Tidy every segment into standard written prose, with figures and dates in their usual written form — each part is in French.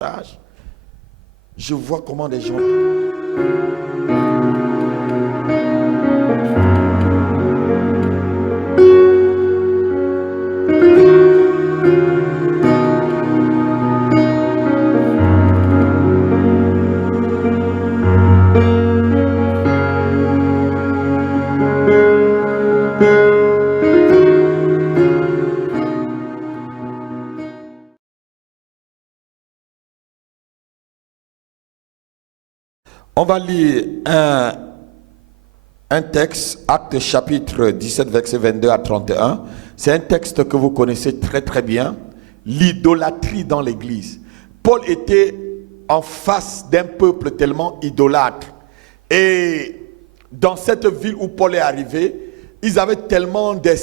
Je vois comment des gens... On va lire un texte, Actes chapitre 17, verset 22 à 31. C'est un texte que vous connaissez très très bien. L'idolâtrie dans l'église. Paul était en face d'un peuple tellement idolâtre. Et dans cette ville où Paul est arrivé, ils avaient tellement des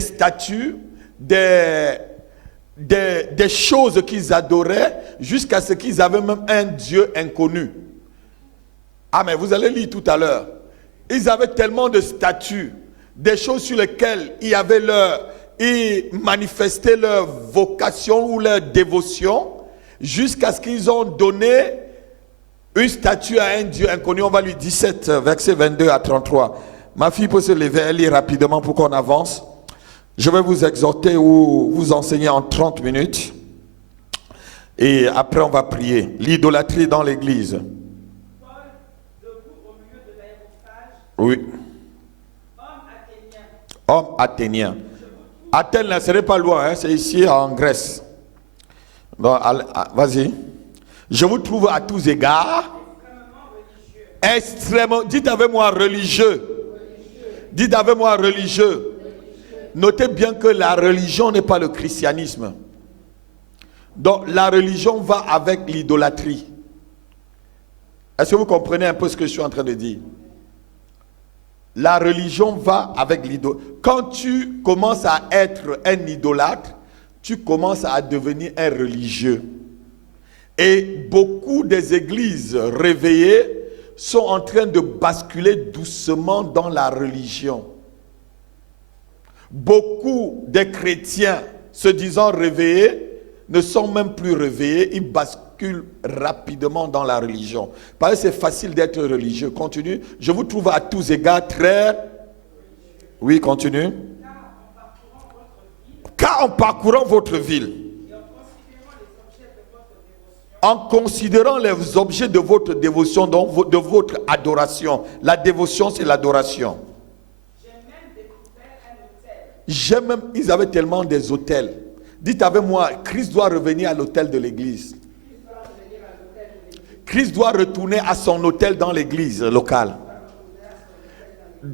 statues, des choses qu'ils adoraient, jusqu'à ce qu'ils avaient même un Dieu inconnu. Ah, mais vous allez lire tout à l'heure. Ils avaient tellement de statues, des choses sur lesquelles ils manifestaient leur vocation ou leur dévotion, jusqu'à ce qu'ils ont donné une statue à un Dieu inconnu. On va lire 17, verset 22 à 33. Ma fille peut se lever, elle lit rapidement pour qu'on avance. Je vais vous exhorter ou vous enseigner en 30 minutes. Et après, on va prier. L'idolâtrie dans l'église. Oui. Homme athénien. Athènes, ne serait pas loin, hein, c'est ici en Grèce. Donc, vas-y. Je vous trouve à tous égards extrêmement. Dites avec moi religieux. Dites avec moi religieux. Notez bien que la religion n'est pas le christianisme. Donc la religion va avec l'idolâtrie. Est-ce que vous comprenez un peu ce que je suis en train de dire? La religion va avec l'idolâtrie. Quand tu commences à être un idolâtre, tu commences à devenir un religieux. Et beaucoup des églises réveillées sont en train de basculer doucement dans la religion. Beaucoup des chrétiens se disant réveillés ne sont même plus réveillés, ils basculent rapidement dans la religion. Parce que c'est facile d'être religieux. Continue. Je vous trouve à tous égards très... Oui, continue. Car en parcourant votre ville, en considérant les objets de votre dévotion, donc de votre adoration. La dévotion, c'est l'adoration. Ils avaient tellement des hôtels. Dites avec moi, Christ doit revenir à l'hôtel de l'église. Christ doit retourner à son hôtel dans l'église locale.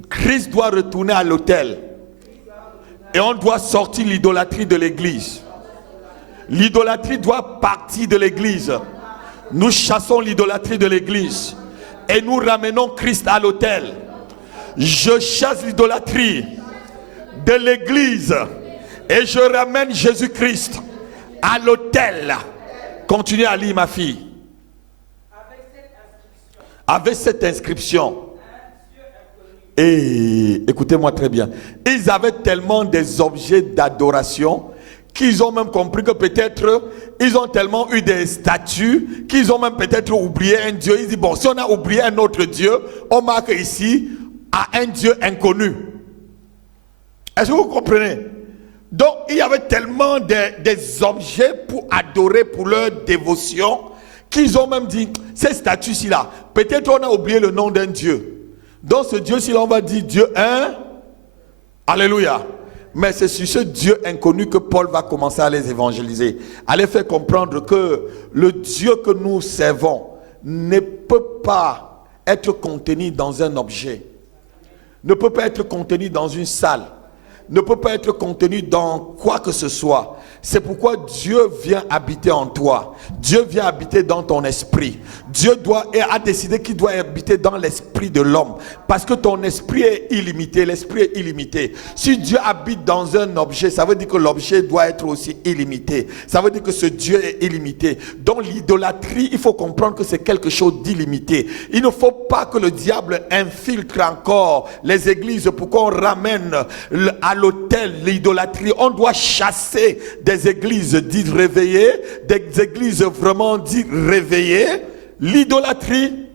Christ doit retourner à l'hôtel. Et on doit sortir l'idolâtrie de l'église. L'idolâtrie doit partir de l'église. Nous chassons l'idolâtrie de l'église. Et nous ramenons Christ à l'hôtel. Je chasse l'idolâtrie de l'église et je ramène Jésus-Christ à l'autel. Continuez à lire, ma fille. Avec cette inscription. Et écoutez-moi très bien. Ils avaient tellement des objets d'adoration qu'ils ont même compris que peut-être ils ont tellement eu des statues qu'ils ont même peut-être oublié un Dieu. Ils disent bon, si on a oublié un autre Dieu, on marque ici à un Dieu inconnu. Est-ce que vous comprenez? Donc, il y avait tellement des objets pour adorer, pour leur dévotion, qu'ils ont même dit, ces statues-ci là, peut-être on a oublié le nom d'un Dieu. Donc, ce Dieu-ci là, on va dire Dieu un. Alléluia. Mais c'est sur ce Dieu inconnu que Paul va commencer à les évangéliser. À les faire comprendre que le Dieu que nous servons ne peut pas être contenu dans un objet. Ne peut pas être contenu dans une salle. Ne peut pas être contenu dans quoi que ce soit. C'est pourquoi Dieu vient habiter en toi. Dieu vient habiter dans ton esprit. Dieu a décidé qu'il doit habiter dans l'esprit de l'homme. Parce que ton esprit est illimité. L'esprit est illimité. Si Dieu habite dans un objet, ça veut dire que l'objet doit être aussi illimité. Ça veut dire que ce Dieu est illimité. Donc l'idolâtrie, il faut comprendre que c'est quelque chose d'illimité. Il ne faut pas que le diable infiltre encore les églises pour qu'on ramène à l'autel l'idolâtrie. On doit chasser des églises dites réveillées, des églises vraiment dites réveillées, l'idolâtrie.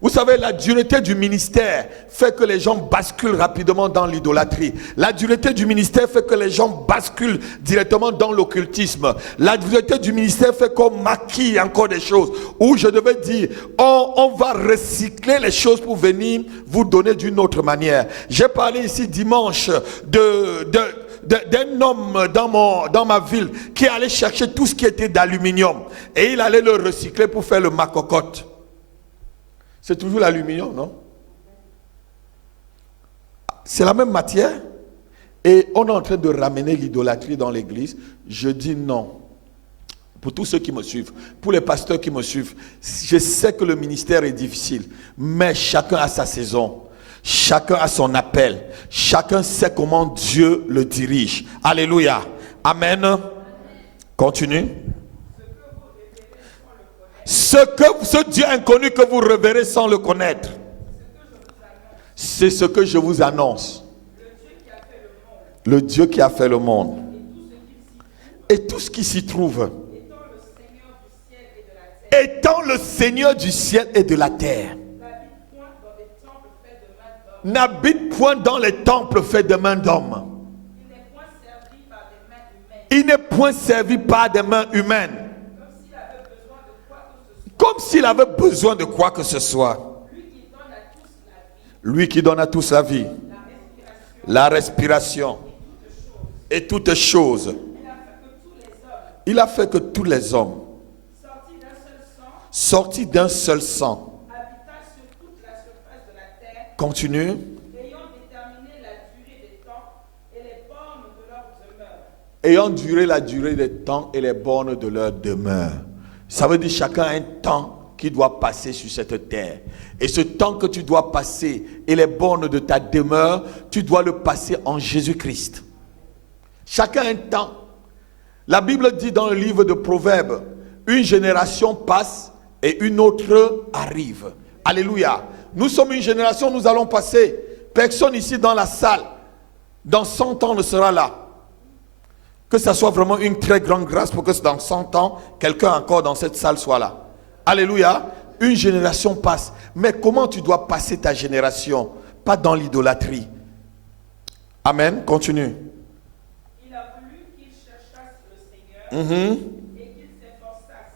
Vous savez, la dureté du ministère fait que les gens basculent rapidement dans l'idolâtrie. La dureté du ministère fait que les gens basculent directement dans l'occultisme. La dureté du ministère fait qu'on maquille encore des choses. Ou je devais dire, on va recycler les choses pour venir vous donner d'une autre manière. J'ai parlé ici dimanche d'un homme dans ma ville qui allait chercher tout ce qui était d'aluminium. Et il allait le recycler pour faire le macocotte. C'est toujours l'aluminium, non? C'est la même matière. Et on est en train de ramener l'idolâtrie dans l'église. Je dis non. Pour tous ceux qui me suivent, pour les pasteurs qui me suivent, je sais que le ministère est difficile, mais chacun a sa saison. Chacun a son appel. Chacun sait comment Dieu le dirige. Alléluia. Amen. Continue. Ce Dieu inconnu que vous reverrez sans le connaître, c'est ce que je vous annonce. Le Dieu qui a fait le monde et tout ce qui s'y trouve, étant le Seigneur du ciel et de la terre, n'habite point dans les temples faits de mains d'hommes. Il n'est point servi par des mains humaines. Comme s'il avait besoin de quoi que ce soit. Lui qui donne à tous la vie, la respiration et toutes choses. Il a fait que tous les hommes, sortis d'un seul sang, continue. Ayant duré la durée des temps et les bornes de leur demeure. Ça veut dire chacun a un temps qui doit passer sur cette terre. Et ce temps que tu dois passer et les bornes de ta demeure, tu dois le passer en Jésus-Christ. Chacun a un temps. La Bible dit dans le livre de Proverbes, une génération passe et une autre arrive. Alléluia. Nous sommes une génération, nous allons passer. Personne ici dans la salle, dans 100 ans ne sera là. Que ça soit vraiment une très grande grâce pour que dans 100 ans, quelqu'un encore dans cette salle soit là. Alléluia. Une génération passe. Mais comment tu dois passer ta génération? Pas dans l'idolâtrie. Amen. Continue. Il a voulu qu'il cherchasse le Seigneur et qu'il s'efforçasse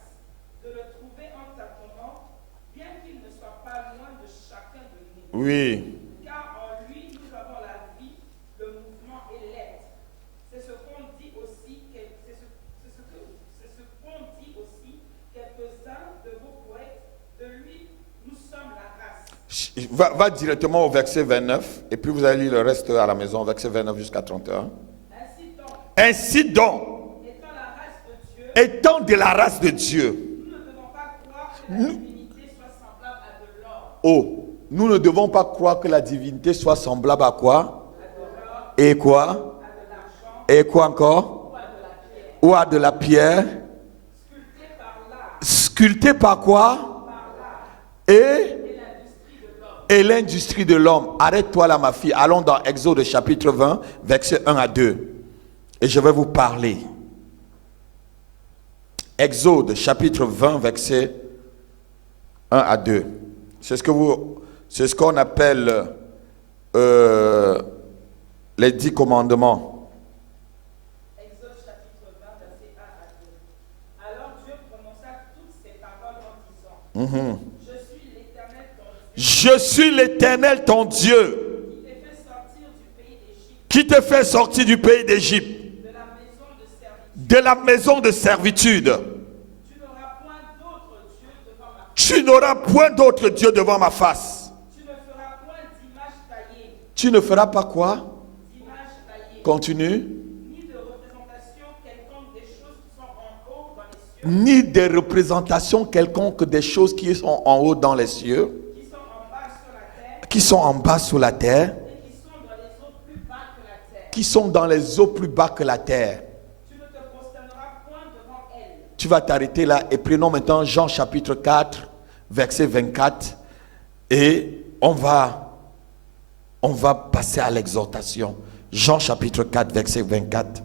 de le trouver en tâtonnant, bien qu'il ne soit pas loin de chacun de nous. Oui. Car en lui, nous avons la vie, le mouvement et l'être. C'est ce qu'ont dit aussi, quelques-uns de vos poètes. De lui, nous sommes la race. Va directement au verset 29 et puis vous allez lire le reste à la maison, verset 29 jusqu'à 31. Ainsi donc, étant de la race de Dieu, nous ne devons pas croire que la divinité soit semblable à de l'or. Oh, nous ne devons pas croire que la divinité soit semblable à quoi? Et quoi? Et quoi encore? Ou à de la pierre? Sculpté par quoi? Et l'industrie de l'homme. Arrête-toi là, ma fille. Allons dans Exode chapitre 20, versets 1 à 2. Et je vais vous parler. Exode chapitre 20, versets 1 à 2. C'est ce qu'on appelle les 10 commandements. Exode chapitre 20, verset 1 à 2. Alors Dieu prononça toutes ces paroles en disant, Je suis l'Éternel ton Dieu, qui te fait sortir du pays d'Égypte, de la maison de servitude. Tu n'auras point d'autre Dieu devant ma face. Tu ne feras point d'image taillée. Tu ne feras pas quoi? D'image taillée. Continue. Ni de représentation quelconque des choses qui sont en haut dans les cieux. Ni des représentations quelconques des choses qui sont en haut dans les cieux. Qui sont en bas sur la terre. Qui sont en bas sur la terre. Et qui sont dans les eaux plus bas que la terre. Qui sont dans les eaux plus bas que la terre. Tu ne te prosterneras point devant elles. Tu vas t'arrêter là et prenons maintenant Jean chapitre 4, verset 24. Et on va passer à l'exhortation. Jean chapitre 4, verset 24.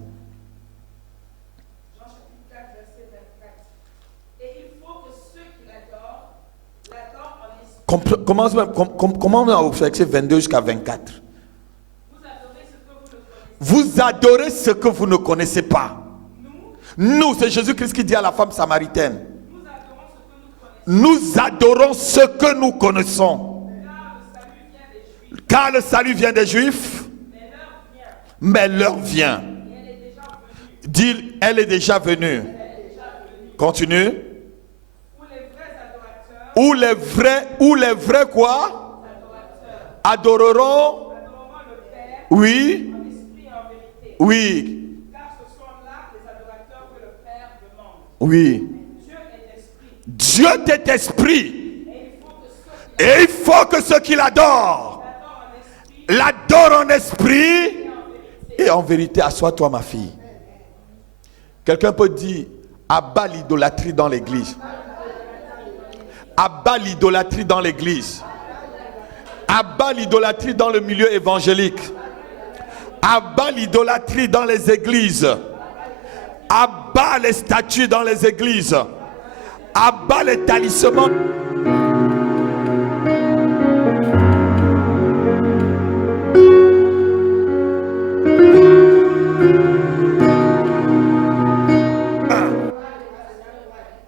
Comment au verset 22 jusqu'à 24. Vous adorez ce que vous ne connaissez pas. Nous, c'est Jésus-Christ qui dit à la femme samaritaine. Nous adorons ce que nous connaissons. Car le salut vient des Juifs. Mais l'heure vient. Dit, elle est déjà venue. Continue. Où les vrais quoi? Adoreront. Oui. Oui. Oui. Dieu est esprit. Et il faut que ceux qui l'adorent l'adorent en esprit et en vérité. Assois-toi, ma fille. Quelqu'un peut dire, abat l'idolâtrie dans l'église. Abat l'idolâtrie dans l'église. Abat l'idolâtrie dans le milieu évangélique. Abat l'idolâtrie dans les églises. Abat les statues dans les églises. Abat les talismans.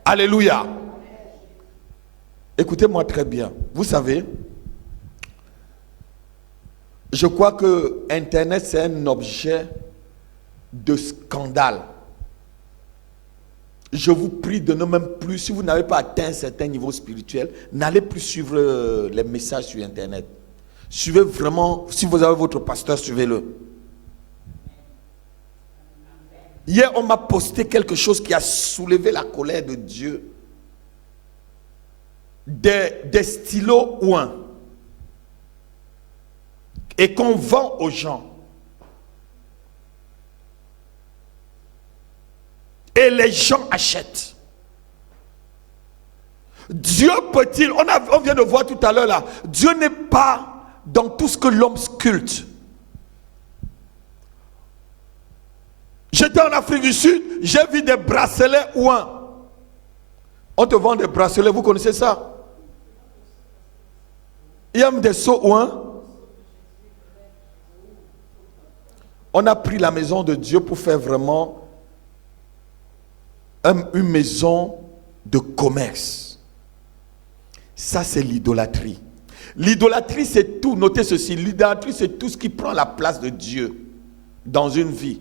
Alléluia. Écoutez-moi très bien. Vous savez, je crois que Internet, c'est un objet de scandale. Je vous prie de ne même plus, si vous n'avez pas atteint un certain niveau spirituel, n'allez plus suivre les messages sur Internet. Suivez vraiment, si vous avez votre pasteur, suivez-le. Hier, on m'a posté quelque chose qui a soulevé la colère de Dieu. Des stylos ouin. Et qu'on vend aux gens. Et les gens achètent. Dieu peut-il, on vient de voir tout à l'heure là, Dieu n'est pas dans tout ce que l'homme sculpte. J'étais en Afrique du Sud, j'ai vu des bracelets ouin. On te vend des bracelets, vous connaissez ça? Il y a même des seaux ouin. On a pris la maison de Dieu pour faire vraiment une maison de commerce. Ça, c'est l'idolâtrie. L'idolâtrie, c'est tout. Notez ceci. L'idolâtrie, c'est tout ce qui prend la place de Dieu dans une vie.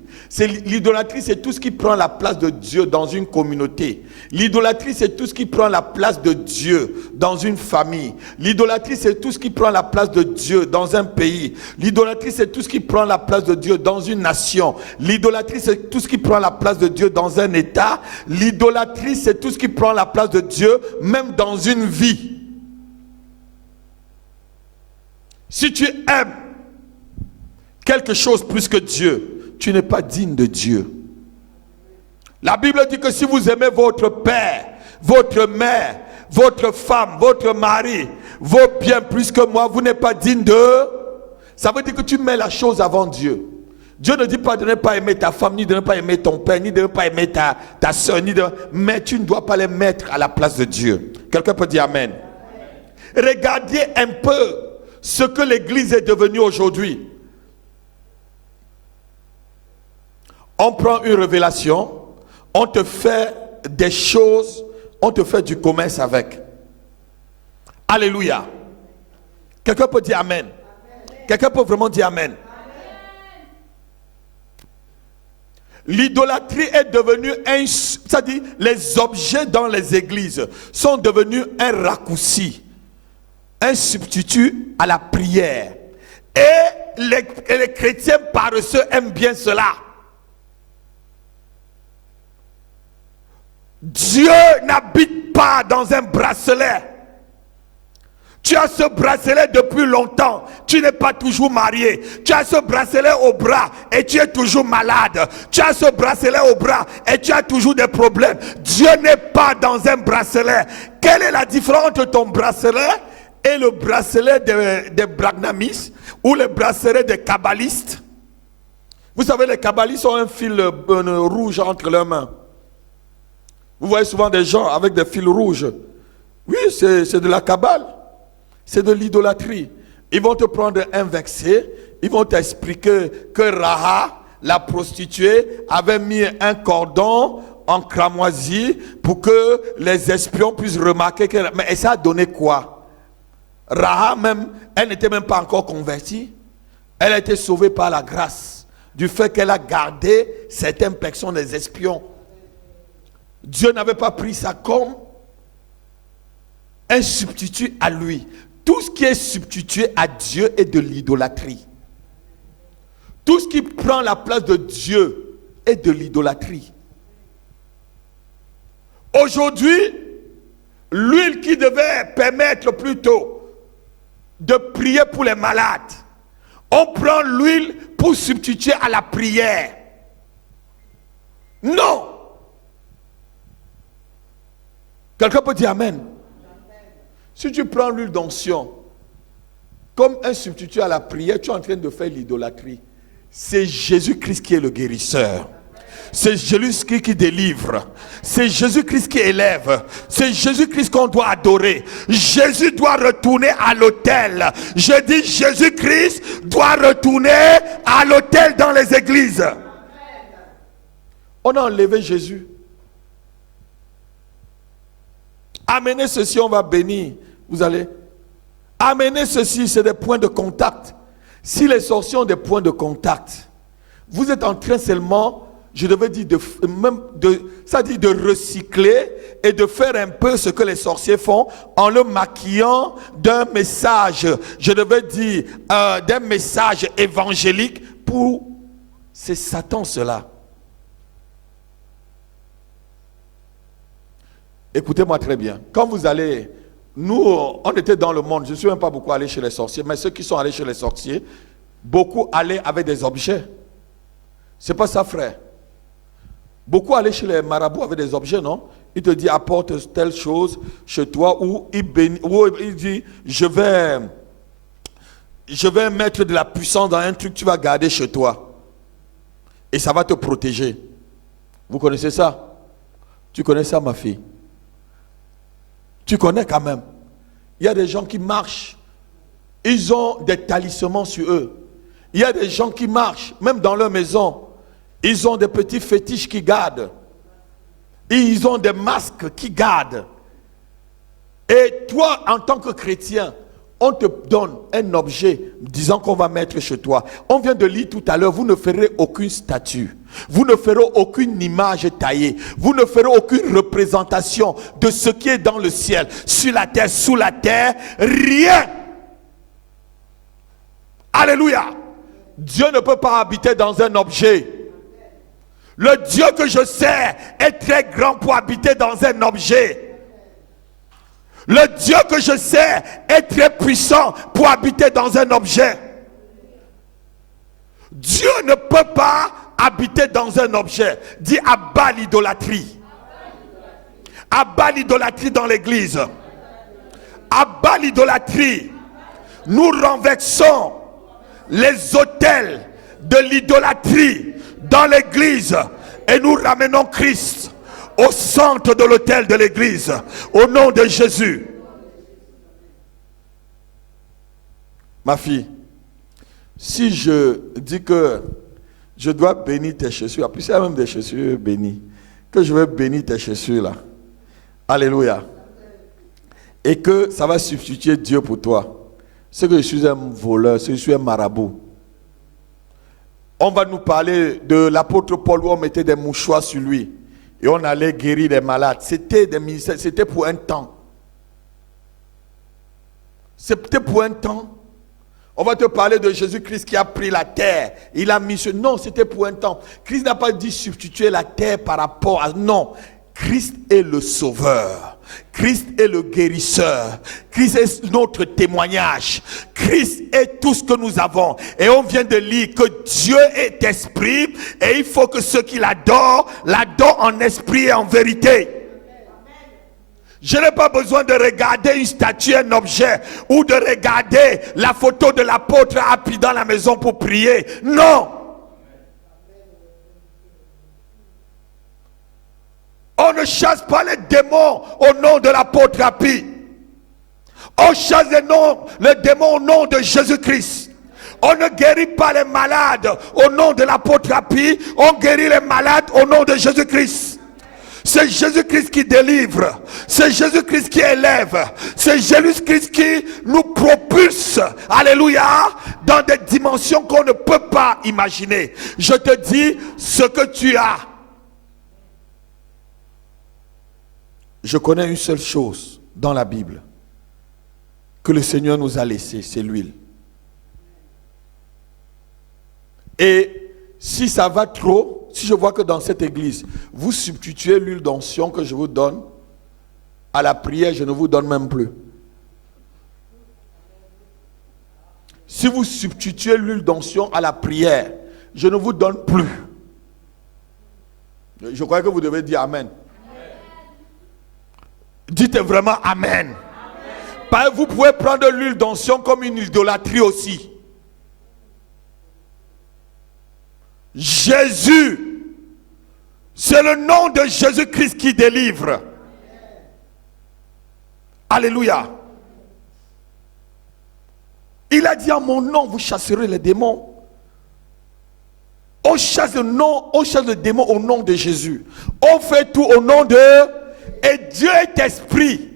L'idolâtrie, c'est tout ce qui prend la place de Dieu dans une communauté. L'idolâtrie, c'est tout ce qui prend la place de Dieu dans une famille. L'idolâtrie, c'est tout ce qui prend la place de Dieu dans un pays. L'idolâtrie, c'est tout ce qui prend la place de Dieu dans une nation. L'idolâtrie, c'est tout ce qui prend la place de Dieu dans un État. L'idolâtrie, c'est tout ce qui prend la place de Dieu même dans une vie. Si tu aimes quelque chose plus que Dieu, tu n'es pas digne de Dieu. La Bible dit que si vous aimez votre père, votre mère, votre femme, votre mari, vos biens plus que moi, vous n'êtes pas digne de... Ça veut dire que tu mets la chose avant Dieu. Dieu ne dit pas de ne pas aimer ta femme, ni de ne pas aimer ton père, ni de ne pas aimer ta soeur, mais tu ne dois pas les mettre à la place de Dieu. Quelqu'un peut dire Amen. Regardez un peu ce que l'Église est devenue aujourd'hui. On prend une révélation, on te fait des choses, on te fait du commerce avec. Alléluia. Quelqu'un peut dire Amen. Quelqu'un peut vraiment dire Amen. L'idolâtrie est devenue c'est-à-dire les objets dans les églises sont devenus un raccourci, un substitut à la prière. Et les chrétiens paresseux aiment bien cela. Dieu n'habite pas dans un bracelet. Tu as ce bracelet depuis longtemps. Tu n'es pas toujours marié. Tu as ce bracelet au bras et tu es toujours malade. Tu as ce bracelet au bras et tu as toujours des problèmes. Dieu n'est pas dans un bracelet. Quelle est la différence entre ton bracelet et le bracelet des brahmanistes ou le bracelet des kabbalistes? Vous savez, les kabbalistes ont un fil rouge entre leurs mains. Vous voyez souvent des gens avec des fils rouges. Oui, c'est de la kabbale. C'est de l'idolâtrie. Ils vont te prendre un verset, ils vont t'expliquer que Rahab, la prostituée, avait mis un cordon en cramoisie pour que les espions puissent remarquer que... Mais ça a donné quoi? Rahab même, elle n'était même pas encore convertie. Elle a été sauvée par la grâce du fait qu'elle a gardé cette imperfection des espions. Dieu n'avait pas pris ça comme un substitut à lui. Tout ce qui est substitué à Dieu est de l'idolâtrie. Tout ce qui prend la place de Dieu est de l'idolâtrie. Aujourd'hui, l'huile qui devait permettre plutôt de prier pour les malades, on prend l'huile pour substituer à la prière. Non. Quelqu'un peut dire Amen. Si tu prends l'huile d'onction comme un substitut à la prière, tu es en train de faire l'idolâtrie. C'est Jésus-Christ qui est le guérisseur. C'est Jésus-Christ qui délivre. C'est Jésus-Christ qui élève. C'est Jésus-Christ qu'on doit adorer. Jésus doit retourner à l'autel. Je dis Jésus-Christ doit retourner à l'autel dans les églises. On a enlevé Jésus. Amenez ceci, on va bénir. Vous allez amener ceci, c'est des points de contact. Si les sorciers ont des points de contact, vous êtes en train seulement, je devais dire, ça dit de recycler et de faire un peu ce que les sorciers font en le maquillant d'un message, je devais dire, d'un message évangélique pour... C'est Satan cela. Écoutez-moi très bien. Quand vous allez... Nous, on était dans le monde. Je ne suis même pas beaucoup allé chez les sorciers. Mais ceux qui sont allés chez les sorciers, beaucoup allaient avec des objets. C'est pas ça, frère. Beaucoup allaient chez les marabouts avec des objets, non? Il te dit, apporte telle chose chez toi. Ou il dit, je vais mettre de la puissance dans un truc que tu vas garder chez toi. Et ça va te protéger. Vous connaissez ça? Tu connais ça, ma fille? Tu connais quand même. Il y a des gens qui marchent. Ils ont des talismans sur eux. Il y a des gens qui marchent, même dans leur maison. Ils ont des petits fétiches qui gardent. Ils ont des masques qui gardent. Et toi, en tant que chrétien, on te donne un objet disant qu'on va mettre chez toi. On vient de lire tout à l'heure, vous ne ferez aucune statue. Vous ne ferez aucune image taillée. Vous ne ferez aucune représentation de ce qui est dans le ciel, sur la terre, sous la terre. Rien. Alléluia. Dieu ne peut pas habiter dans un objet. Le Dieu que je sers est très grand pour habiter dans un objet. Le Dieu que je sers est très puissant pour habiter dans un objet. Dieu ne peut pas habiter dans un objet. Dis abat l'idolâtrie. Abat l'idolâtrie dans l'église. Abat l'idolâtrie. Nous renversons les autels de l'idolâtrie dans l'église et nous ramenons Christ au centre de l'autel de l'église, au nom de Jésus. Ma fille, si je dis que je dois bénir tes chaussures, puis il y a même des chaussures bénies, que je vais bénir tes chaussures là, alléluia, et que ça va substituer Dieu pour toi, c'est que je suis un voleur, c'est que je suis un marabout. On va nous parler de l'apôtre Paul où on mettait des mouchoirs sur lui. Et on allait guérir les malades. C'était des ministères, c'était pour un temps. C'était pour un temps. On va te parler de Jésus-Christ qui a pris la terre. Il a mis... Non, c'était pour un temps. Christ n'a pas dit substituer la terre par rapport à... Non. Christ est le sauveur. Christ est le guérisseur. Christ est notre témoignage. Christ est tout ce que nous avons. Et on vient de lire que Dieu est esprit et il faut que ceux qui l'adorent en esprit et en vérité. Je n'ai pas besoin de regarder une statue, un objet, ou de regarder la photo de l'apôtre Apis dans la maison pour prier. Non. On ne chasse pas les démons au nom de l'apôtre Apis. On chasse le démon au nom de Jésus-Christ. On ne guérit pas les malades au nom de l'apothérapie. On guérit les malades au nom de Jésus-Christ. C'est Jésus-Christ qui délivre. C'est Jésus-Christ qui élève. C'est Jésus-Christ qui nous propulse, alléluia, dans des dimensions qu'on ne peut pas imaginer. Je te dis ce que tu as. Je connais une seule chose dans la Bible que le Seigneur nous a laissé, c'est l'huile. Et si ça va trop, si je vois que dans cette église, vous substituez l'huile d'onction que je vous donne à la prière, je ne vous donne même plus. Si vous substituez l'huile d'onction à la prière, je ne vous donne plus. Je crois que vous devez dire Amen. Dites vraiment Amen. Amen. Vous pouvez prendre l'huile d'onction comme une idolâtrie aussi. Jésus, c'est le nom de Jésus-Christ qui délivre. Alléluia. Il a dit en mon nom, vous chasserez les démons. On chasse le démon au nom de Jésus. On fait tout au nom de... Et Dieu est esprit.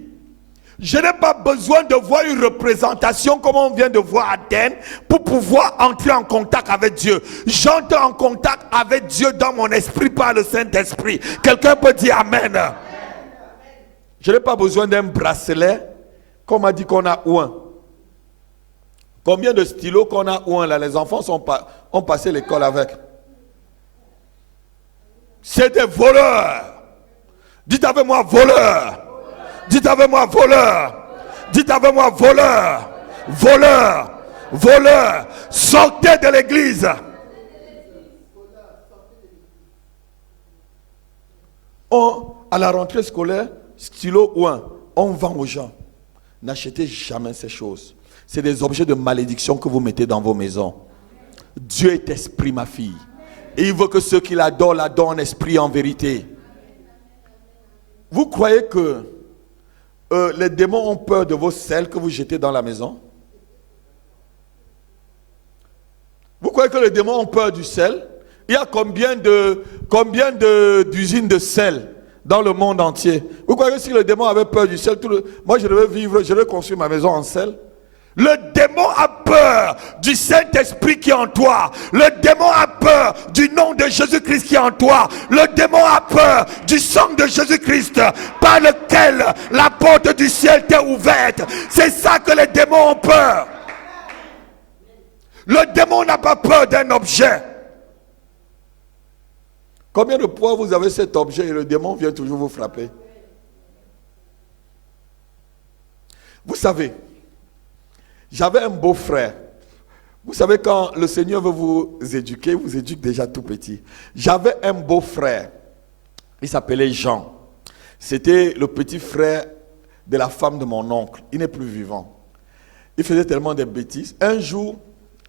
Je n'ai pas besoin de voir une représentation comme on vient de voir à Athènes pour pouvoir entrer en contact avec Dieu. J'entre en contact avec Dieu dans mon esprit par le Saint-Esprit. Quelqu'un peut dire Amen. Amen. Je n'ai pas besoin d'un bracelet comme a dit qu'on a ou un. Combien de stylos qu'on a ou un là? Les enfants ont passé l'école avec. C'est des voleurs. Dites avec moi voleur. Dites avec moi voleur. Dites avec moi voleur. Voleur. Voleur. Sortez de l'église. À la rentrée scolaire, stylo ou un, on vend aux gens. N'achetez jamais ces choses. C'est des objets de malédiction que vous mettez dans vos maisons. Dieu est esprit, ma fille. Et il veut que ceux qui l'adorent en esprit et en vérité. Vous croyez que les démons ont peur de vos sels que vous jetez dans la maison? Vous croyez que les démons ont peur du sel? Il y a combien d'usines de sel dans le monde entier? Vous croyez que si le démon avait peur du sel, moi je devais construire ma maison en sel? Le démon a peur du Saint-Esprit qui est en toi. Le démon a peur du nom de Jésus-Christ qui est en toi. Le démon a peur du sang de Jésus-Christ par lequel la porte du ciel t'est ouverte. C'est ça que les démons ont peur. Le démon n'a pas peur d'un objet. Combien de fois vous avez cet objet et le démon vient toujours vous frapper? Vous savez, j'avais un beau-frère. Vous savez, quand le Seigneur veut vous éduquer, il vous éduque déjà tout petit. J'avais un beau-frère. Il s'appelait Jean. C'était le petit frère de la femme de mon oncle. Il n'est plus vivant. Il faisait tellement de bêtises. Un jour,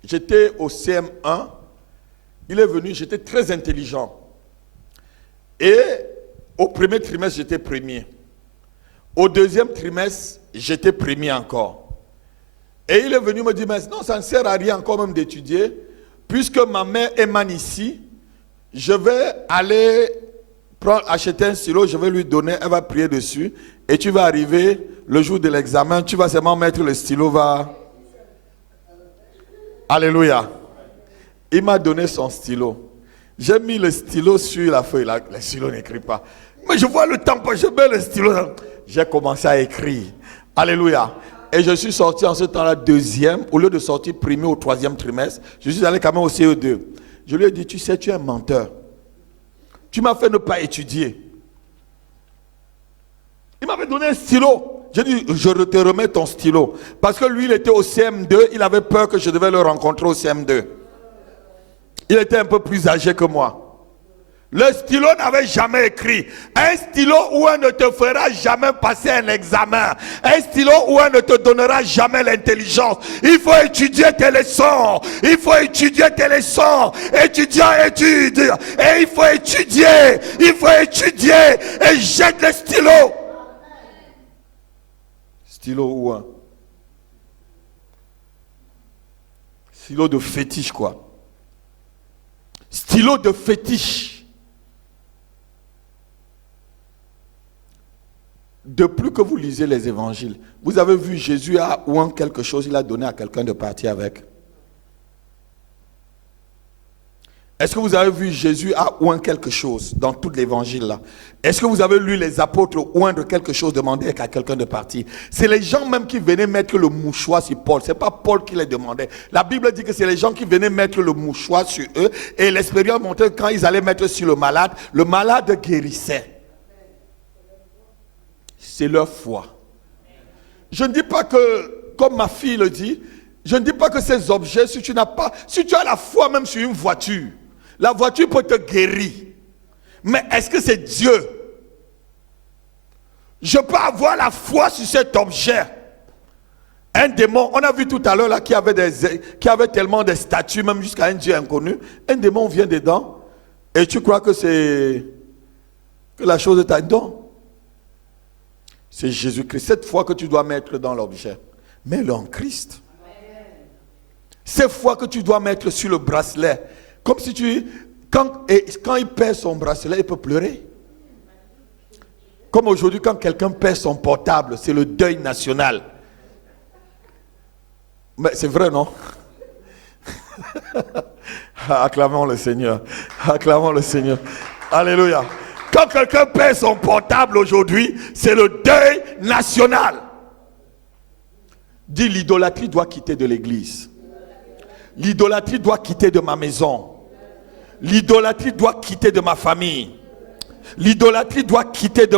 j'étais au CM1. Il est venu, j'étais très intelligent. Et au premier trimestre, j'étais premier. Au deuxième trimestre, j'étais premier encore. Et il est venu me dire, mais non, ça ne sert à rien quand même d'étudier. Puisque ma mère émane ici, je vais aller acheter un stylo, je vais lui donner, elle va prier dessus. Et tu vas arriver le jour de l'examen, tu vas seulement mettre le stylo, va... Alléluia. Il m'a donné son stylo. J'ai mis le stylo sur la feuille, là, le stylo n'écrit pas. Mais je vois le temps, je mets le stylo, j'ai commencé à écrire. Alléluia. Et je suis sorti en ce temps-là deuxième, au lieu de sortir premier au troisième trimestre, je suis allé quand même au CE2. Je lui ai dit, tu sais, tu es un menteur. Tu m'as fait ne pas étudier. Il m'avait donné un stylo. J'ai dit, je te remets ton stylo. Parce que lui, il était au CM2, il avait peur que je devais le rencontrer au CM2. Il était un peu plus âgé que moi. Le stylo n'avait jamais écrit. Un stylo ou un ne te fera jamais passer un examen. Un stylo ou un ne te donnera jamais l'intelligence. Il faut étudier tes leçons. Il faut étudier tes leçons. Étudiant, étude. Et il faut étudier. Il faut étudier. Et jette le stylo. Stylo ou un. Stylo de fétiche, quoi. Stylo de fétiche. Depuis que vous lisez les évangiles, vous avez vu Jésus a oint quelque chose, il a donné à quelqu'un de partir avec. Est-ce que vous avez vu Jésus a oint quelque chose dans tout l'évangile là? Est-ce que vous avez lu les apôtres oindre quelque chose, demander à quelqu'un de partir? C'est les gens même qui venaient mettre le mouchoir sur Paul. Ce n'est pas Paul qui les demandait. La Bible dit que c'est les gens qui venaient mettre le mouchoir sur eux. Et l'expérience montrait que quand ils allaient mettre sur le malade guérissait. C'est leur foi. Je ne dis pas que, comme ma fille le dit, je ne dis pas que ces objets, si tu as la foi même sur une voiture, la voiture peut te guérir. Mais est-ce que c'est Dieu? Je peux avoir la foi sur cet objet. Un démon, on a vu tout à l'heure là qui avait tellement de statues, même jusqu'à un Dieu inconnu. Un démon vient dedans et tu crois que la chose est à don. C'est Jésus-Christ. Cette foi que tu dois mettre dans l'objet, mets-le en Christ. Cette foi que tu dois mettre sur le bracelet, comme si quand il perd son bracelet, il peut pleurer. Comme aujourd'hui, quand quelqu'un perd son portable, c'est le deuil national. Mais c'est vrai, non? Acclamons le Seigneur. Acclamons le Seigneur. Alléluia. Quand quelqu'un perd son portable aujourd'hui, c'est le deuil national. Dis, l'idolâtrie doit quitter de l'église. L'idolâtrie doit quitter de ma maison. L'idolâtrie doit quitter de ma famille. L'idolâtrie doit quitter de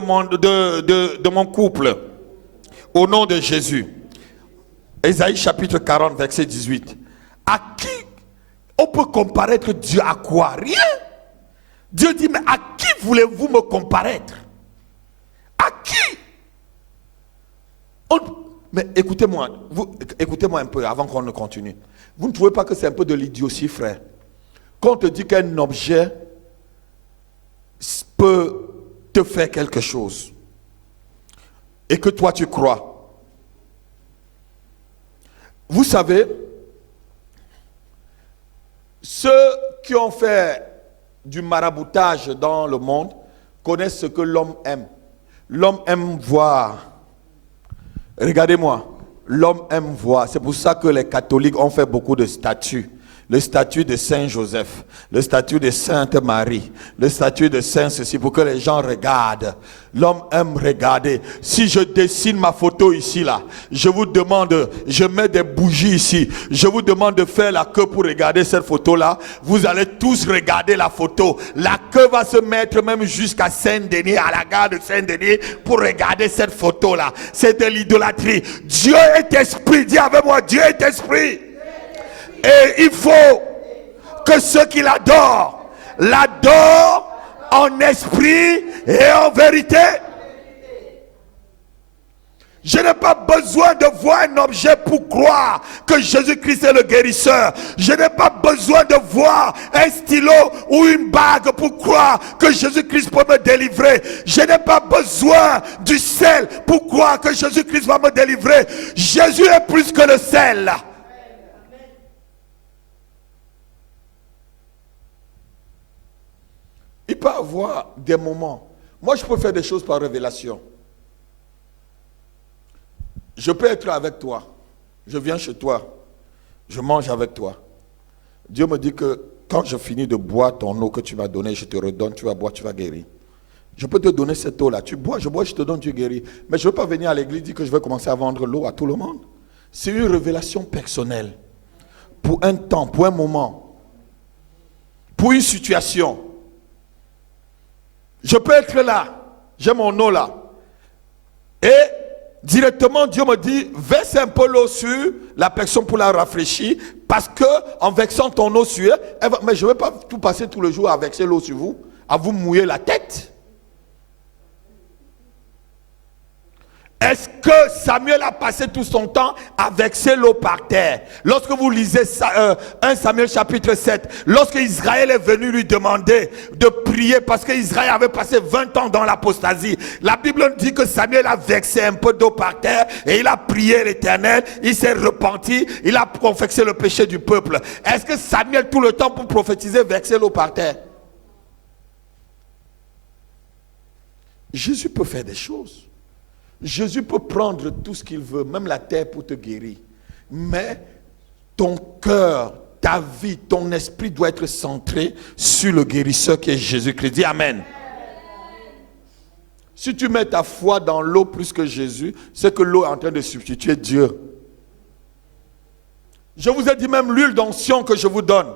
mon couple. Au nom de Jésus. Ésaïe chapitre 40, verset 18. À qui on peut comparaître Dieu à quoi? Rien. Dieu dit, mais à qui voulez-vous me comparaître? À qui? Mais écoutez-moi un peu avant qu'on ne continue. Vous ne trouvez pas que c'est un peu de l'idiotie, frère? Quand on te dit qu'un objet peut te faire quelque chose et que toi tu crois. Vous savez, ceux qui ont fait du maraboutage dans le monde connaissent ce que l'homme aime. L'homme aime voir. Regardez-moi, l'homme aime voir. C'est pour ça que les catholiques ont fait beaucoup de statues. Le statut de Saint Joseph, le statut de Sainte Marie, le statut de Saint ceci, pour que les gens regardent. L'homme aime regarder. Si je dessine ma photo ici, là, je vous demande, je mets des bougies ici, je vous demande de faire la queue pour regarder cette photo-là, vous allez tous regarder la photo. La queue va se mettre même jusqu'à Saint-Denis, à la gare de Saint-Denis, pour regarder cette photo-là. C'est de l'idolâtrie. Dieu est esprit. Dis avec moi, Dieu est esprit. Et il faut que ceux qui l'adorent en esprit et en vérité. Je n'ai pas besoin de voir un objet pour croire que Jésus-Christ est le guérisseur. Je n'ai pas besoin de voir un stylo ou une bague pour croire que Jésus-Christ peut me délivrer. Je n'ai pas besoin du sel pour croire que Jésus-Christ va me délivrer. Jésus est plus que le sel. Il peut y avoir des moments. Moi, je peux faire des choses par révélation. Je peux être avec toi. Je viens chez toi. Je mange avec toi. Dieu me dit que quand je finis de boire ton eau que tu m'as donnée, je te redonne, tu vas boire, tu vas guérir. Je peux te donner cette eau-là. Tu bois, je bois, je te donne, tu guéris. Mais je ne veux pas venir à l'église et dire que je vais commencer à vendre l'eau à tout le monde. C'est une révélation personnelle. Pour un temps, pour un moment. Pour une situation. Je peux être là, j'ai mon eau là. Et directement, Dieu me dit, verse un peu l'eau sur la personne pour la rafraîchir. Parce que en versant ton eau sur elle, mais je ne vais pas tout passer tout le jour à verser l'eau sur vous, à vous mouiller la tête. Est-ce que Samuel a passé tout son temps à vexer l'eau par terre? Lorsque vous lisez 1 Samuel chapitre 7, lorsque Israël est venu lui demander de prier parce qu'Israël avait passé 20 ans dans l'apostasie, la Bible dit que Samuel a vexé un peu d'eau par terre et il a prié l'Éternel, il s'est repenti, il a confessé le péché du peuple. Est-ce que Samuel tout le temps pour prophétiser vexait l'eau par terre? Jésus peut faire des choses. Jésus peut prendre tout ce qu'il veut, même la terre pour te guérir. Mais ton cœur, ta vie, ton esprit doit être centré sur le guérisseur qui est Jésus-Christ. Dis Amen. Si tu mets ta foi dans l'eau plus que Jésus, c'est que l'eau est en train de substituer Dieu. Je vous ai dit même l'huile d'onction que je vous donne.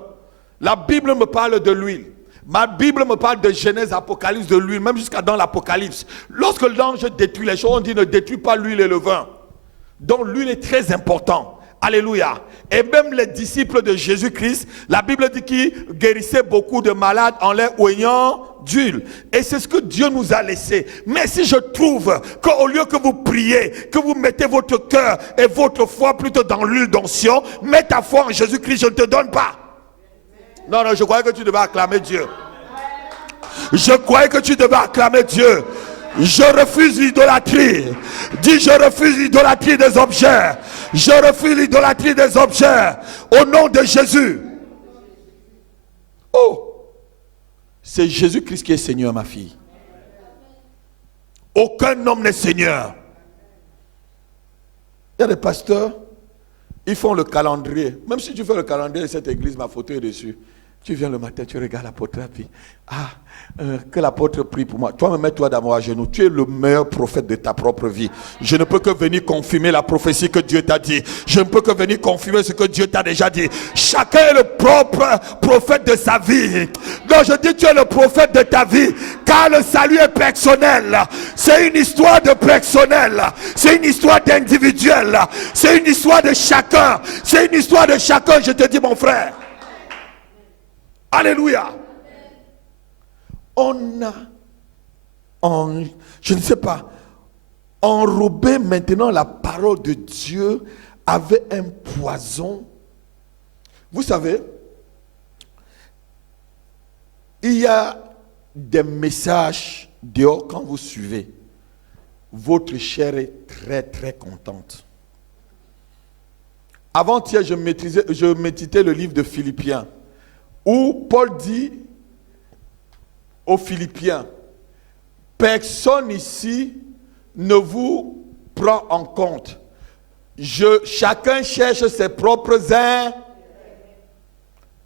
La Bible me parle de l'huile. Ma Bible me parle de Genèse, Apocalypse, de l'huile, même jusqu'à dans l'Apocalypse. Lorsque l'ange détruit les choses, on dit ne détruis pas l'huile et le vin. Donc l'huile est très important. Alléluia. Et même les disciples de Jésus-Christ, la Bible dit qu'ils guérissaient beaucoup de malades en les oignant d'huile. Et c'est ce que Dieu nous a laissé. Mais si je trouve qu'au lieu que vous priez, que vous mettez votre cœur et votre foi plutôt dans l'huile d'onction, mets ta foi en Jésus-Christ, je ne te donne pas. Non, je croyais que tu devais acclamer Dieu. Je croyais que tu devais acclamer Dieu. Je refuse l'idolâtrie. Dis, je refuse l'idolâtrie des objets. Je refuse l'idolâtrie des objets. Au nom de Jésus. Oh, c'est Jésus-Christ qui est Seigneur, ma fille. Aucun homme n'est Seigneur. Il y a des pasteurs, ils font le calendrier. Même si tu fais le calendrier de cette église, ma photo est dessus. Tu viens le matin, tu regardes l'apôtre et puis, que l'apôtre prie pour moi. Toi, mets-toi d'abord à genoux. Tu es le meilleur prophète de ta propre vie. Je ne peux que venir confirmer la prophétie que Dieu t'a dit. Je ne peux que venir confirmer ce que Dieu t'a déjà dit. Chacun est le propre prophète de sa vie. Donc je dis, tu es le prophète de ta vie. Car le salut est personnel. C'est une histoire de personnel. C'est une histoire d'individuel. C'est une histoire de chacun. C'est une histoire de chacun, je te dis, mon frère. Alléluia. On a, je ne sais pas, enrobé maintenant la parole de Dieu avec un poison. Vous savez, il y a des messages dehors quand vous suivez. Votre chair est très très contente. Avant-hier, je méditais le livre de Philippiens, où Paul dit aux Philippiens, personne ici ne vous prend en compte. Chacun cherche ses propres intérêts.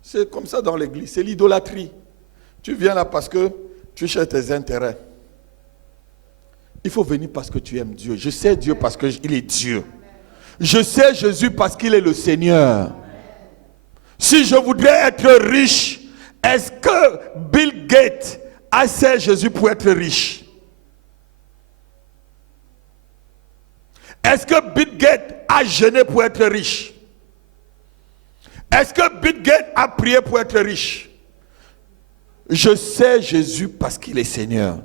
C'est comme ça dans l'église, c'est l'idolâtrie. Tu viens là parce que tu cherches tes intérêts. Il faut venir parce que tu aimes Dieu. Je sais Dieu parce qu'il est Dieu. Je sais Jésus parce qu'il est le Seigneur. Si je voudrais être riche, est-ce que Bill Gates a servi Jésus pour être riche? Est-ce que Bill Gates a jeûné pour être riche? Est-ce que Bill Gates a prié pour être riche? Je sais Jésus parce qu'il est Seigneur.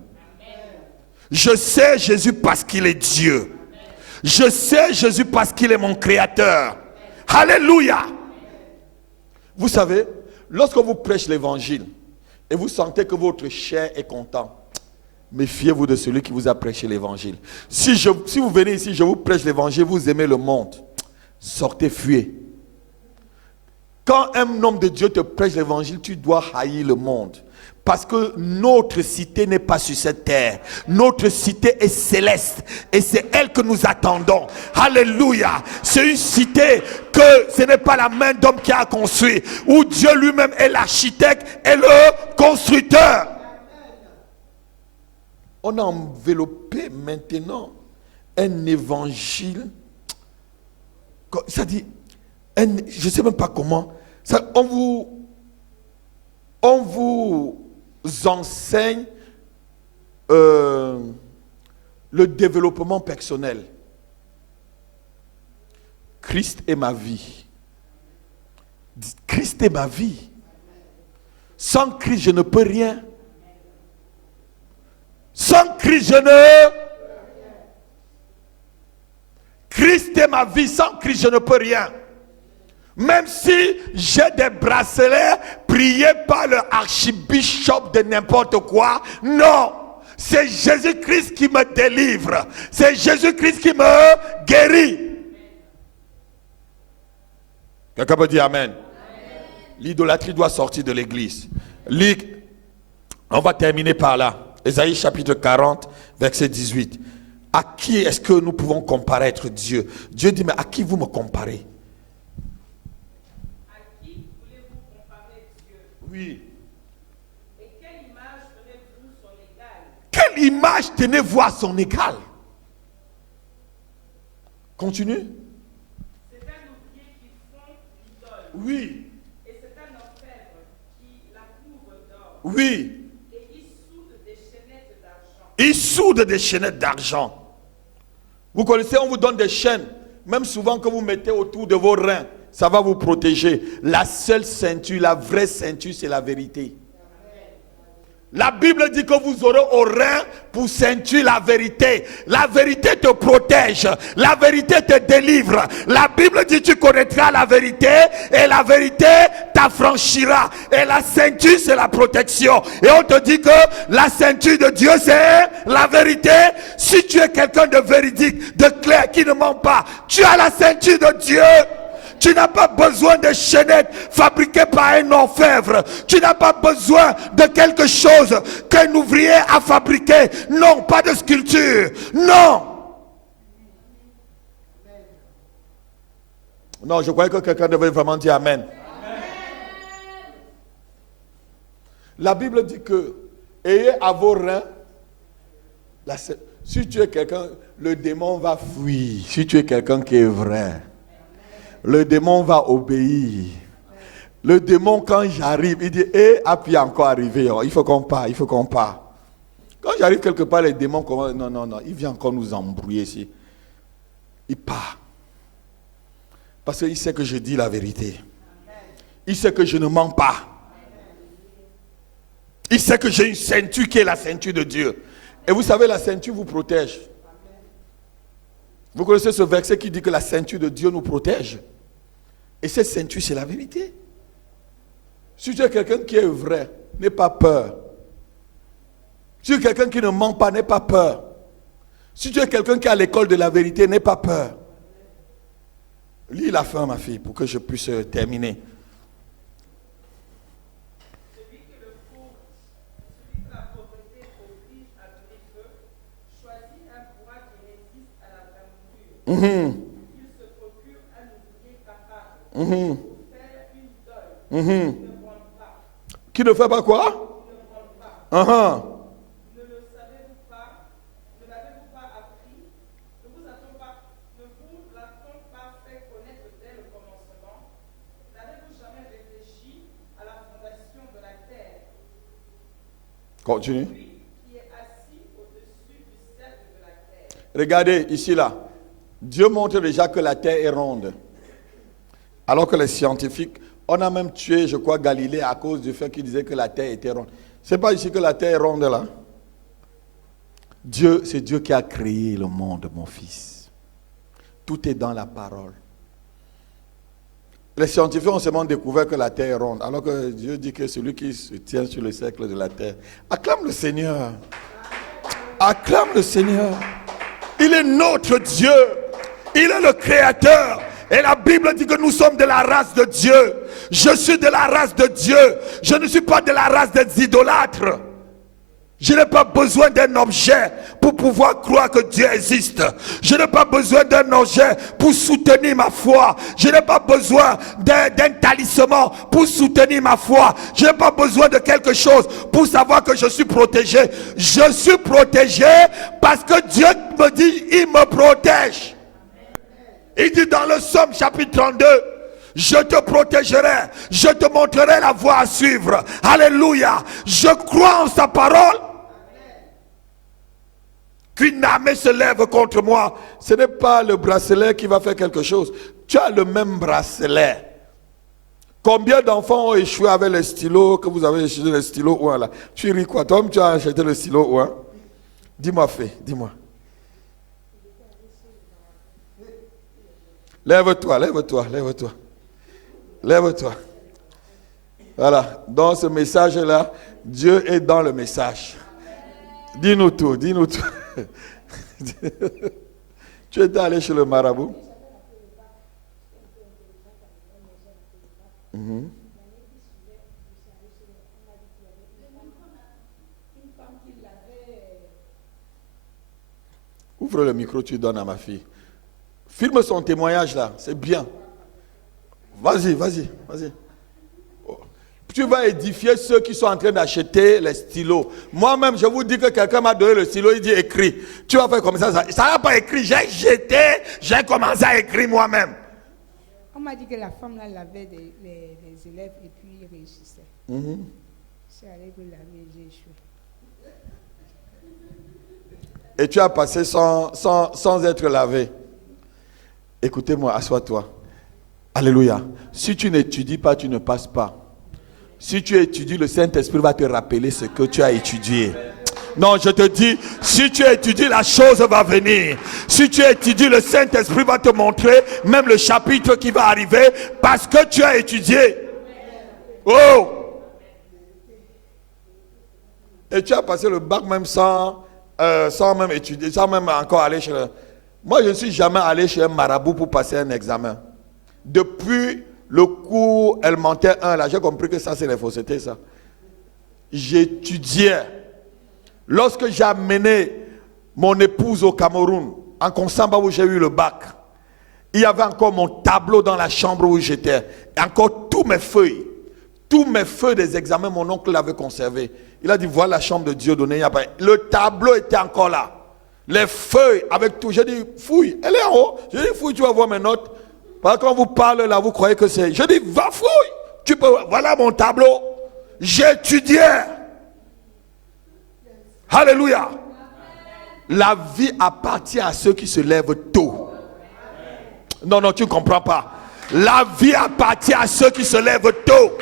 Je sais Jésus parce qu'il est Dieu. Je sais Jésus parce qu'il est mon créateur. Alléluia. Vous savez, lorsque vous prêchez l'évangile et vous sentez que votre chair est content, méfiez-vous de celui qui vous a prêché l'évangile. Si vous venez ici, je vous prêche l'évangile, vous aimez le monde, sortez, fuyez. Quand un homme de Dieu te prêche l'évangile, tu dois haïr le monde. Parce que notre cité n'est pas sur cette terre. Notre cité est céleste. Et c'est elle que nous attendons. Alléluia. C'est une cité que ce n'est pas la main d'homme qui a construit. Où Dieu lui-même est l'architecte et le constructeur. On a enveloppé maintenant un évangile. Ça dit, je ne sais même pas comment. On vous enseigne le développement personnel. Christ est ma vie. Christ est ma vie. Sans Christ, je ne peux rien. Sans Christ, je ne... Christ est ma vie. Sans Christ, je ne peux rien. Même si j'ai des bracelets priés par le archbishop de n'importe quoi, non. C'est Jésus-Christ qui me délivre. C'est Jésus-Christ qui me guérit. Quelqu'un peut dire Amen. L'idolâtrie doit sortir de l'église. On va terminer par là. Ésaïe chapitre 40, verset 18. À qui est-ce que nous pouvons comparaître Dieu? Dieu dit, mais à qui vous me comparez? À qui voulez-vous comparer Dieu? Oui. Et quelle image tenez-vous son égal? Quelle image tenez-vous à son égal? Continue. C'est un ouvrier qui fond l'idole. Oui. Et c'est un orfèvre qui la couvre d'or. Oui. Et il soude des chaînettes d'argent. Il soude des chaînettes d'argent. Vous connaissez, on vous donne des chaînes, même souvent que vous mettez autour de vos reins, ça va vous protéger. La seule ceinture, la vraie ceinture, c'est la vérité. La Bible dit que vous aurez au rein pour ceinture la vérité. La vérité te protège. La vérité te délivre. La Bible dit que tu connaîtras la vérité et la vérité t'affranchira. Et la ceinture, c'est la protection. Et on te dit que la ceinture de Dieu, c'est la vérité. Si tu es quelqu'un de véridique, de clair, qui ne ment pas, tu as la ceinture de Dieu. Tu n'as pas besoin de chaînettes fabriquées par un orfèvre. Tu n'as pas besoin de quelque chose qu'un ouvrier a fabriqué. Non, pas de sculpture. Non. Non, je croyais que quelqu'un devait vraiment dire Amen. La Bible dit que ayez à vos reins. Si tu es quelqu'un, le démon va fuir. Si tu es quelqu'un qui est vrai. Le démon va obéir. Le démon, quand j'arrive, il dit, puis encore arrivé, il faut qu'on parte, il faut qu'on parte. Quand j'arrive quelque part, les démons commencent, non, il vient encore nous embrouiller ici. Il part. Parce qu'il sait que je dis la vérité. Il sait que je ne mens pas. Il sait que j'ai une ceinture qui est la ceinture de Dieu. Et vous savez, la ceinture vous protège. Vous connaissez ce verset qui dit que la ceinture de Dieu nous protège. Et cette ceinture, c'est la vérité. Si tu es quelqu'un qui est vrai, n'aie pas peur. Si tu es quelqu'un qui ne ment pas, n'aie pas peur. Si tu es quelqu'un qui est à l'école de la vérité, n'aie pas peur. Lis la fin, ma fille, pour que je puisse terminer. Celui que la pauvreté oblige à donner feu, choisit un bois qui résiste à la brûlure. Il se procure un ouvrier capable pour faire une idole qui ne brûle pas. Qui ne fait pas quoi? Qui ne brûle pas. Ne le savez-vous pas? Ne l'avez-vous pas appris? Ne vous a-t-on pas fait connaître dès le commencement? N'avez-vous jamais réfléchi à la fondation de la terre? Continue. Lui qui est assis au-dessus du cercle de la terre. Regardez, ici, là. Dieu montre déjà que la terre est ronde. Alors que les scientifiques, on a même tué, je crois, Galilée à cause du fait qu'il disait que la terre était ronde. C'est pas ici que la terre est ronde, là. Dieu, c'est Dieu qui a créé le monde, mon fils. Tout est dans la parole. Les scientifiques ont seulement découvert que la terre est ronde, alors que Dieu dit que celui qui se tient sur le cercle de la terre. Acclame le Seigneur. Acclame le Seigneur. Il est notre Dieu. Il est le Créateur. Et la Bible dit que nous sommes de la race de Dieu. Je suis de la race de Dieu. Je ne suis pas de la race des idolâtres. Je n'ai pas besoin d'un objet pour pouvoir croire que Dieu existe. Je n'ai pas besoin d'un objet pour soutenir ma foi. Je n'ai pas besoin d'un talisman pour soutenir ma foi. Je n'ai pas besoin de quelque chose pour savoir que je suis protégé. Je suis protégé parce que Dieu me dit, il me protège. Il dit dans le Psaume chapitre 32, je te protégerai, je te montrerai la voie à suivre. Alléluia. Je crois en sa parole. Qu'une armée se lève contre moi. Ce n'est pas le bracelet qui va faire quelque chose. Tu as le même bracelet. Combien d'enfants ont échoué avec les stylos, que vous avez acheté les stylos ou là? Tu ris quoi? Toi, tu as acheté le stylo ou dis-moi, dis-moi. Lève-toi, lève-toi, lève-toi. Lève-toi. Voilà. Dans ce message-là, Dieu est dans le message. Dis-nous tout, dis-nous tout. Tu étais allé chez le marabout? Mm-hmm. Ouvre le micro, tu donnes à ma fille. Filme son témoignage là, c'est bien. Vas-y, vas-y, vas-y. Tu vas édifier ceux qui sont en train d'acheter les stylos. Moi-même, je vous dis que quelqu'un m'a donné le stylo, il dit écrit. Tu vas faire comme ça, ça n'a pas écrit. J'ai jeté, j'ai commencé à écrire moi-même. On m'a dit que la femme là lavait les élèves et puis il réussissait. Mm-hmm. Je suis allé pour laver, j'ai échoué. Et tu as passé sans être lavé. Écoutez-moi, assois-toi. Alléluia. Si tu n'étudies pas, tu ne passes pas. Si tu étudies, le Saint-Esprit va te rappeler ce que tu as étudié. Non, je te dis, si tu étudies, la chose va venir. Si tu étudies, le Saint-Esprit va te montrer même le chapitre qui va arriver parce que tu as étudié. Oh! Et tu as passé le bac même sans même étudier, sans même encore aller chez le... Moi, je ne suis jamais allé chez un marabout pour passer un examen. Depuis le cours élémentaire 1, là, j'ai compris que ça, c'est les faussetés, ça. J'étudiais. Lorsque j'ai amené mon épouse au Cameroun, en Konsamba où j'ai eu le bac, il y avait encore mon tableau dans la chambre où j'étais. Et encore tous mes feuilles des examens, mon oncle l'avait conservé. Il a dit, voilà la chambre de Dieu donnée. Le tableau était encore là. Les feuilles avec tout. J'ai dit, fouille, elle est en haut. J'ai dit, fouille, tu vas voir mes notes. Parce que quand vous parlez là, vous croyez que c'est... J'ai dit, va fouille. Tu peux... Voilà mon tableau. J'étudiais. Alléluia. La vie appartient à ceux qui se lèvent tôt. Non, tu ne comprends pas. La vie appartient à ceux qui se lèvent tôt.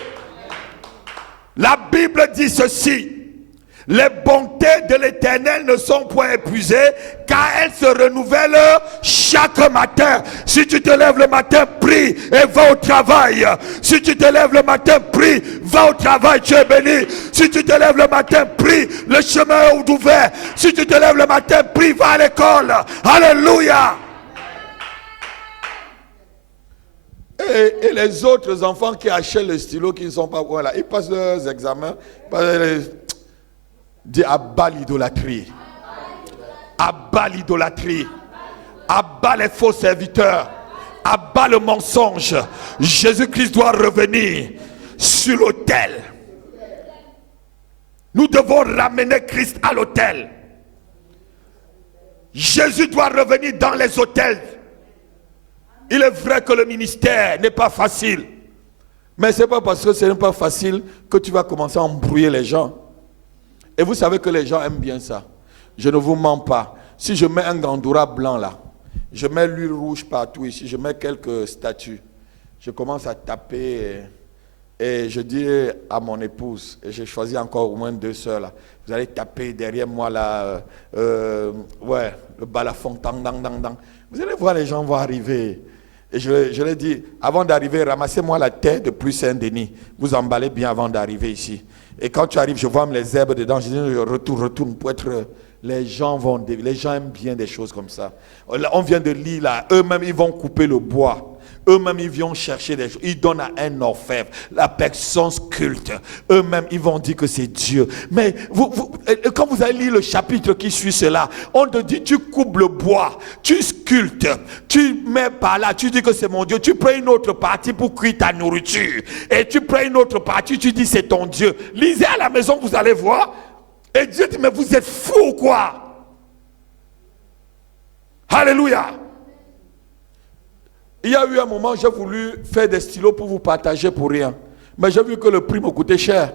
La Bible dit ceci. Les bontés de l'Éternel ne sont point épuisées, car elles se renouvellent chaque matin. Si tu te lèves le matin, prie et va au travail. Si tu te lèves le matin, prie, va au travail, tu es béni. Si tu te lèves le matin, prie, le chemin est ouvert. Si tu te lèves le matin, prie, va à l'école. Alléluia. Et les autres enfants qui achètent le stylo, qui ne sont pas... Voilà, ils passent leurs examens. Dis abat l'idolâtrie. Abat l'idolâtrie. Abat les faux serviteurs. Abat le mensonge. Jésus-Christ doit revenir sur l'autel. Nous devons ramener Christ à l'autel. Jésus doit revenir dans les autels. Il est vrai que le ministère n'est pas facile. Mais ce n'est pas parce que ce n'est pas facile que tu vas commencer à embrouiller les gens. Et vous savez que les gens aiment bien ça. Je ne vous mens pas. Si je mets un gandoura blanc là, je mets l'huile rouge partout ici, je mets quelques statues, je commence à taper et je dis à mon épouse, et j'ai choisi encore au moins 2 sœurs là, vous allez taper derrière moi là, le balafon, tang, tang, tang, tang. Vous allez voir, les gens vont arriver. Et je leur dis, avant d'arriver, ramassez-moi la terre de plus Saint-Denis. Vous emballez bien avant d'arriver ici. Et quand tu arrives, je vois les herbes dedans. Je dis, retourne pour être... Les gens aiment bien des choses comme ça. On vient de lire là, eux-mêmes, ils vont couper le bois. Eux-mêmes, ils viennent chercher des choses. Ils donnent à un orfèvre. La personne sculpte. Eux-mêmes, ils vont dire que c'est Dieu. Mais quand vous allez lire le chapitre qui suit cela, on te dit, tu coupes le bois, tu sculptes, tu mets par là, tu dis que c'est mon Dieu. Tu prends une autre partie pour cuire ta nourriture. Et tu prends une autre partie, tu dis c'est ton Dieu. Lisez à la maison, vous allez voir. Et Dieu dit, mais vous êtes fous ou quoi? Alléluia. Il y a eu un moment, j'ai voulu faire des stylos pour vous partager pour rien. Mais j'ai vu que le prix me coûtait cher.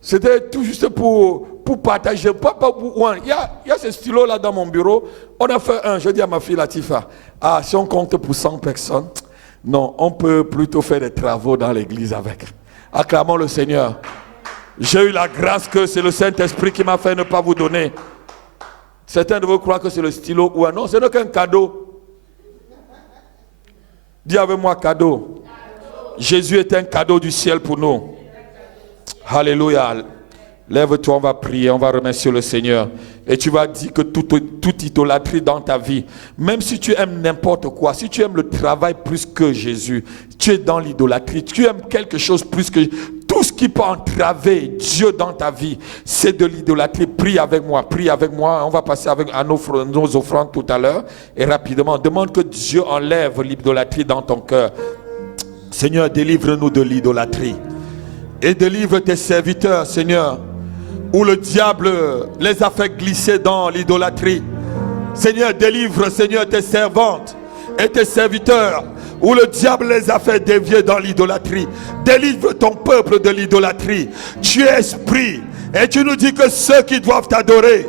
C'était tout juste pour partager. Pas pour un. Il y a ce stylo-là dans mon bureau. On a fait un. Je dis à ma fille Latifa, si on compte pour 100 personnes, non, on peut plutôt faire des travaux dans l'église avec. Acclamons le Seigneur. J'ai eu la grâce que c'est le Saint-Esprit qui m'a fait ne pas vous donner. Certains de vous croient que c'est le stylo ou un. Non, ce n'est qu'un cadeau. Dis avec moi cadeau. Jésus est un cadeau du ciel pour nous. Alléluia. Lève-toi, on va prier, on va remercier le Seigneur. Et tu vas dire que toute idolâtrie dans ta vie, même si tu aimes n'importe quoi, si tu aimes le travail plus que Jésus, tu es dans l'idolâtrie, tu aimes quelque chose plus que... Tout ce qui peut entraver Dieu dans ta vie, c'est de l'idolâtrie. Prie avec moi. On va passer à nos offrandes tout à l'heure. Et rapidement, demande que Dieu enlève l'idolâtrie dans ton cœur. Seigneur, délivre-nous de l'idolâtrie. Et délivre tes serviteurs, Seigneur, où le diable les a fait glisser dans l'idolâtrie. Seigneur, délivre, Seigneur, tes servantes et tes serviteurs, où le diable les a fait dévier dans l'idolâtrie. Délivre ton peuple de l'idolâtrie. Tu es esprit, et tu nous dis que ceux qui doivent t'adorer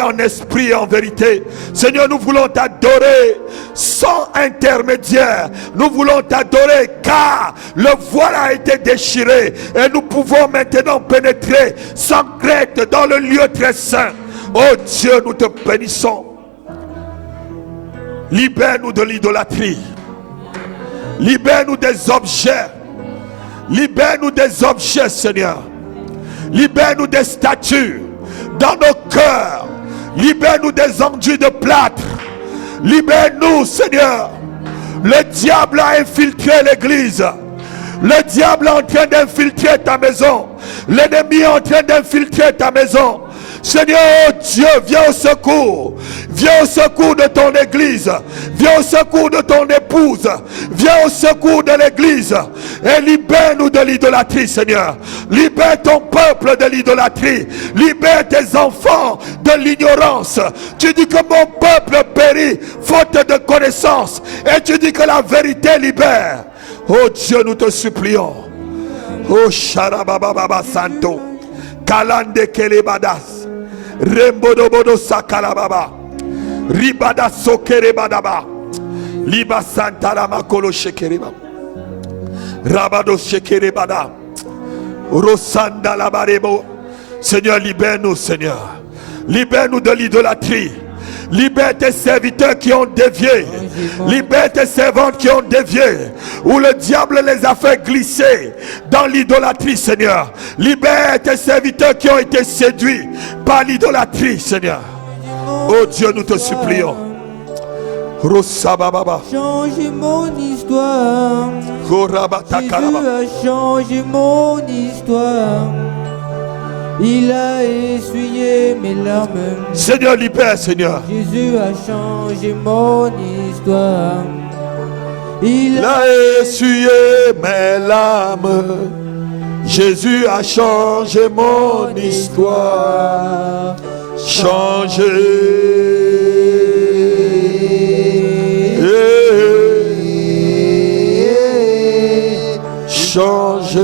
en esprit et en vérité. Seigneur, nous voulons t'adorer sans intermédiaire. Nous voulons t'adorer car le voile a été déchiré et nous pouvons maintenant pénétrer sans crainte dans le lieu très saint. Oh Dieu, nous te bénissons. Libère-nous de l'idolâtrie. Libère-nous des objets. Libère-nous des objets, Seigneur. Libère-nous des statues dans nos cœurs. Libère-nous des enduits de plâtre. Libère-nous, Seigneur. Le diable a infiltré l'église. Le diable est en train d'infiltrer ta maison. L'ennemi est en train d'infiltrer ta maison. Seigneur, oh Dieu, viens au secours. Viens au secours de ton église. Viens au secours de ton épouse. Viens au secours de l'église. Et libère-nous de l'idolâtrie, Seigneur. Libère ton peuple de l'idolâtrie. Libère tes enfants de l'ignorance. Tu dis que mon peuple périt faute de connaissance. Et tu dis que la vérité libère. Oh Dieu, nous te supplions. Oh Sharabababa Santo. Kalande Kelebadas. Rembodobodo Sakalababa. Ribada Sokerebadaba. Liba Santara Makolo Shekereba. Rabado Shekerebada. Rosanda Labarebo. Seigneur, libère-nous, Seigneur. Libère-nous de l'idolâtrie. Libère tes serviteurs qui ont dévié. Libère tes servantes qui ont dévié. Où le diable les a fait glisser dans l'idolâtrie, Seigneur. Libère tes serviteurs qui ont été séduits par l'idolâtrie, Seigneur. Oh Dieu, nous te supplions. Change mon histoire. Jésus a changé mon histoire. Il a essuyé mes larmes. Seigneur, libère, Seigneur. Jésus a changé mon histoire. Il a essuyé mes larmes. Jésus a changé mon histoire. Changé. Changé.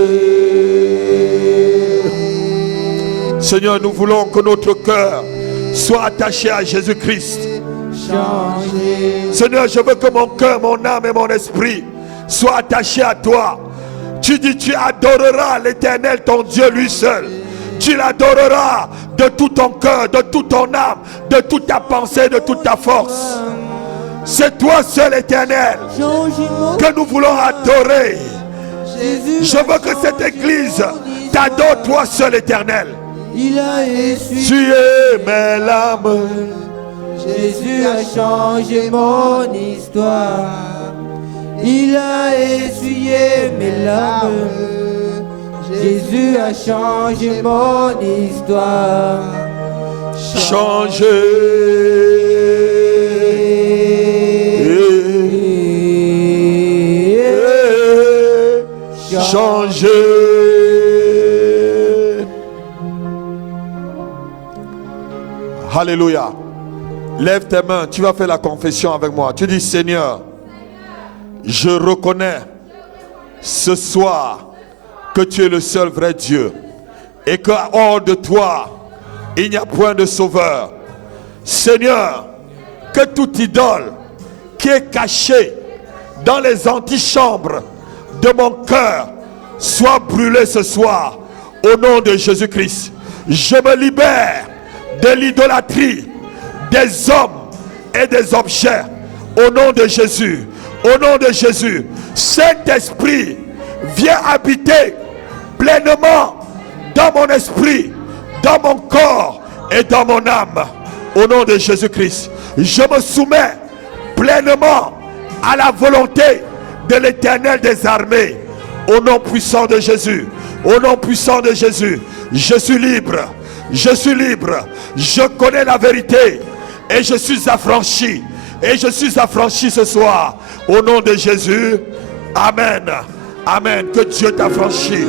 Seigneur, nous voulons que notre cœur soit attaché à Jésus-Christ. Seigneur, je veux que mon cœur, mon âme et mon esprit soient attachés à toi. Tu dis, tu adoreras l'Éternel, ton Dieu, lui seul. Tu l'adoreras de tout ton cœur, de toute ton âme, de toute ta pensée, de toute ta force. C'est toi seul, Éternel, que nous voulons adorer. Je veux que cette église t'adore, toi seul, Éternel. Il a essuyé. Tu es mes larmes. Jésus a changé mon histoire. Il a essuyé mes larmes. Jésus a changé mon histoire. Changé. Changé. Alléluia. Lève tes mains, tu vas faire la confession avec moi. Tu dis, Seigneur, je reconnais ce soir que tu es le seul vrai Dieu et que hors de toi, il n'y a point de sauveur. Seigneur, que toute idole qui est cachée dans les antichambres de mon cœur soit brûlée ce soir au nom de Jésus-Christ. Je me libère de l'idolâtrie des hommes et des objets au nom de Jésus. Au nom de Jésus, Saint-Esprit, viens habiter pleinement dans mon esprit, dans mon corps et dans mon âme. Au nom de Jésus-Christ, je me soumets pleinement à la volonté de l'Éternel des armées. Au nom puissant de Jésus, au nom puissant de Jésus, je suis libre, je suis libre, je connais la vérité et je suis affranchi. Et je suis affranchi ce soir. Au nom de Jésus, amen. Amen. Que Dieu t'affranchisse.